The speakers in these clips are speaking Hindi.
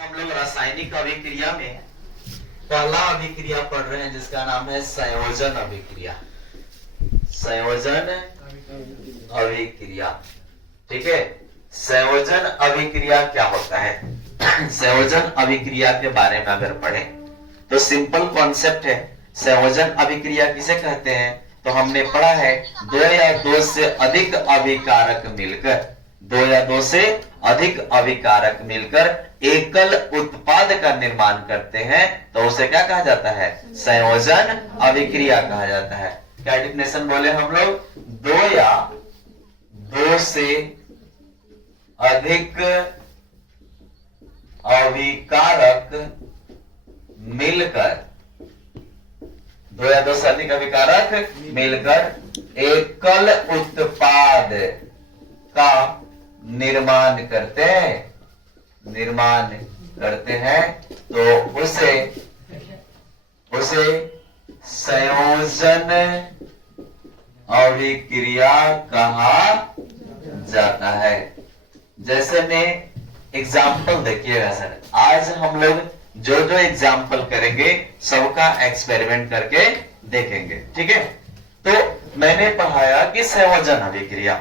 हम लोग रासायनिक अभिक्रिया में पहला अभिक्रिया पढ़ रहे हैं जिसका नाम है संयोजन अभिक्रिया। संयोजन अभिक्रिया, ठीक है। संयोजन अभिक्रिया क्या होता है? संयोजन अभिक्रिया के बारे में अगर पढ़ें तो सिंपल कॉन्सेप्ट है। संयोजन अभिक्रिया किसे कहते हैं? तो हमने पढ़ा है दो या दो से अधिक अभिकारक मिलकर, दो या दो से अधिक अभिकारक मिलकर एकल उत्पाद का निर्माण करते हैं तो उसे क्या कहा जाता है? संयोजन अभिक्रिया कहा जाता है। क्या डेफिनेशन बोले हम लोग? दो या दो से अधिक अभिकारक मिलकर, दो या दो से अधिक अभिकारक मिलकर एकल उत्पाद का निर्माण करते हैं तो उसे संयोजन अभिक्रिया कहा जाता है। जैसे में एग्जाम्पल देखिएगा सर, आज हम लोग जो जो एग्जाम्पल करेंगे सबका एक्सपेरिमेंट करके देखेंगे, ठीक है। तो मैंने पढ़ाया कि संयोजन अभिक्रिया,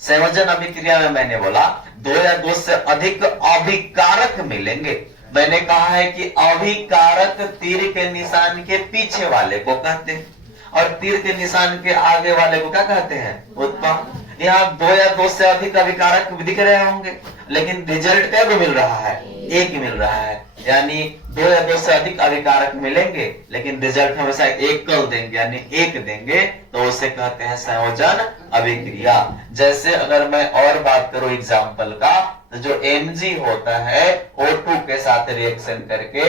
संयोजन अभिक्रिया में मैंने बोला दो या दो से अधिक अभिकारक मिलेंगे। मैंने कहा है कि अभिकारक तीर के निशान के पीछे वाले को कहते हैं और तीर के निशान के आगे वाले को क्या कहते हैं? उत्पाद। यहाँ दो या दो से अधिक अभिकारक दिख रहे होंगे लेकिन रिजल्ट क्या मिल रहा है? एक मिल रहा है। यानी दो या दो से अधिक अभिकारक मिलेंगे लेकिन रिजल्ट हमेशा एकल देंगे, यानी एक देंगे, तो उसे कहते हैं संयोजन अभिक्रिया। जैसे अगर मैं और बात करूं एग्जाम्पल का, तो जो Mg होता है O2 के साथ रिएक्शन करके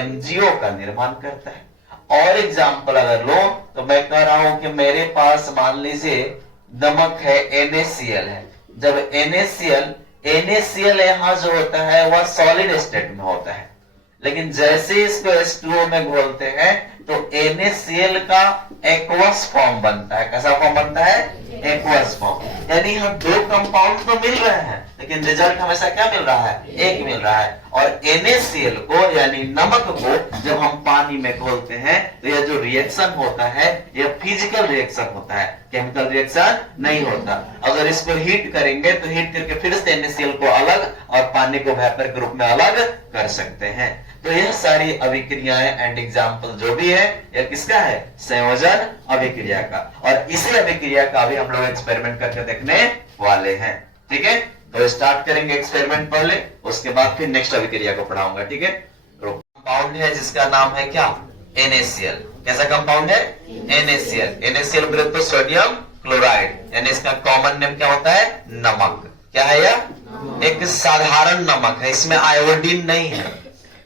MgO का निर्माण करता है। और एग्जाम्पल अगर लो तो मैं कह रहा हूं कि मेरे पास मान लीजिए नमक है, NaCl है। जब NaCl यहाँ जो होता है वह सॉलिड स्टेट में होता है, लेकिन जैसे इसको H2O में घोलते हैं तो NaCl का एक्वस फॉर्म बनता है। कैसा फॉर्म बनता है? Aqueous form. यानी हम दो कंपाउंड तो मिल रहे हैं लेकिन रिजल्ट हमेशा क्या मिल रहा है? एक मिल रहा है। और NaCl को यानी नमक को जब हम पानी में घोलते हैं तो यह जो रिएक्शन होता है यह फिजिकल रिएक्शन होता है, केमिकल रिएक्शन नहीं होता। अगर इसको हीट करेंगे तो हीट करके फिर से NaCl को अलग और पानी को वेपर के रूप में अलग कर सकते हैं। तो यह सारी अभिक्रियाएं एंड एग्जाम्पल जो भी है यह किसका है? संयोजन अभिक्रिया का। और इसी अभिक्रिया का भी हम लोग एक्सपेरिमेंट करके देखने वाले हैं, ठीक है। तो स्टार्ट करेंगे एक्सपेरिमेंट पहले, उसके बाद फिर नेक्स्ट अभिक्रिया को पढ़ाऊंगा, ठीक है। कंपाउंड है जिसका नाम है क्या? NaCl। कैसा कंपाउंड है? NaCl। NaCl बोले तो सोडियम क्लोराइड, यानी इसका कॉमन नेम क्या होता है? नमक। क्या है यह? एक साधारण नमक है, इसमें आयोडीन नहीं है,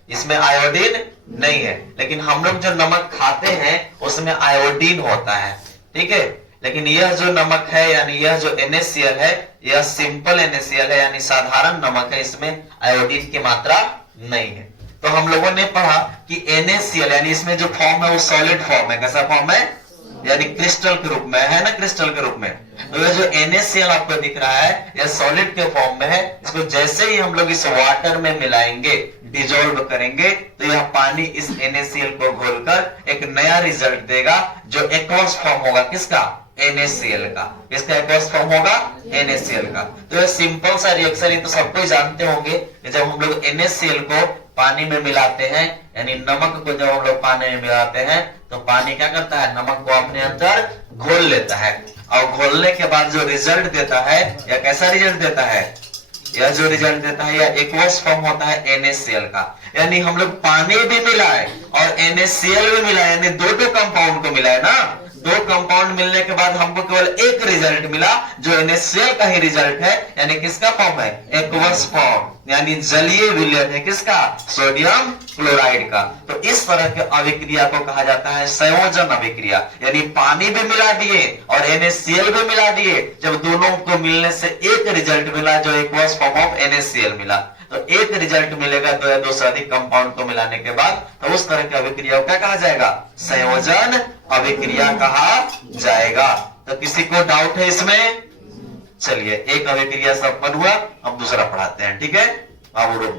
इसमें आयोडीन नहीं है। लेकिन हम लोग जो नमक खाते हैं उसमें आयोडीन होता है, ठीक है। लेकिन यह जो नमक है यानी यह जो NaCl है यह सिंपल NaCl है, यानी साधारण नमक है, इसमें आयोडीन की मात्रा नहीं है। तो हम लोगों ने पढ़ा कि NaCl यानी इसमें जो फॉर्म है वो सॉलिड फॉर्म है। कैसा फॉर्म है? यानी क्रिस्टल के रूप में है ना, क्रिस्टल के रूप में। तो यह जो NaCl आपको दिख रहा है यह सॉलिड के फॉर्म में है। इसको जैसे ही हम लोग इस वाटर में मिलाएंगे, डिजोल्व करेंगे, तो यह पानी इस NaCl को घोलकर एक नया रिजल्ट देगा जो एक्वस फॉर्म होगा। किसका? NaCl का। इसका एक्वस फॉर्म होगा NaCl का। तो यह सिंपल सा रिएक्शन ही तो सबको जानते होंगे कि जब हम लोग NaCl को पानी में मिलाते हैं, यानी नमक को जब हम लोग पानी में मिलाते हैं तो पानी क्या करता है? नमक को अपने अंदर घोल लेता है और घोलने के बाद जो रिजल्ट देता है यह कैसा रिजल्ट देता है? यह जो रिजल्ट देता है यह एक्वस फॉर्म होता है NaCl का। यानी हम लोग पानी भी मिलाए और NaCl भी मिलाए, यानी दो कंपाउंड को मिलाए ना। दो कंपाउंड मिलने के बाद हमको केवल एक रिजल्ट मिला जो NaCl का ही रिजल्ट है, यानी किसका फॉर्म है? एक्वस फॉर्म, यानी जलीय विलयन है। किसका? सोडियम क्लोराइड का। तो इस तरह के अभिक्रिया को कहा जाता है संयोजन अभिक्रिया। यानी पानी भी मिला दिए और NaCl भी मिला दिए, जब दोनों को मिलने से एक रिजल्ट मिला जो एक्वस फॉर्म ऑफ NaCl मिला। तो एक रिजल्ट मिलेगा दो या दो से अधिक कंपाउंड को मिलाने के बाद, तो उस तरह की अभिक्रिया को क्या कहा जाएगा? संयोजन अभिक्रिया कहा जाएगा। तो किसी को डाउट है इसमें? चलिए, एक अभिक्रिया संपन्न हुआ, अब दूसरा पढ़ाते हैं, ठीक है। अब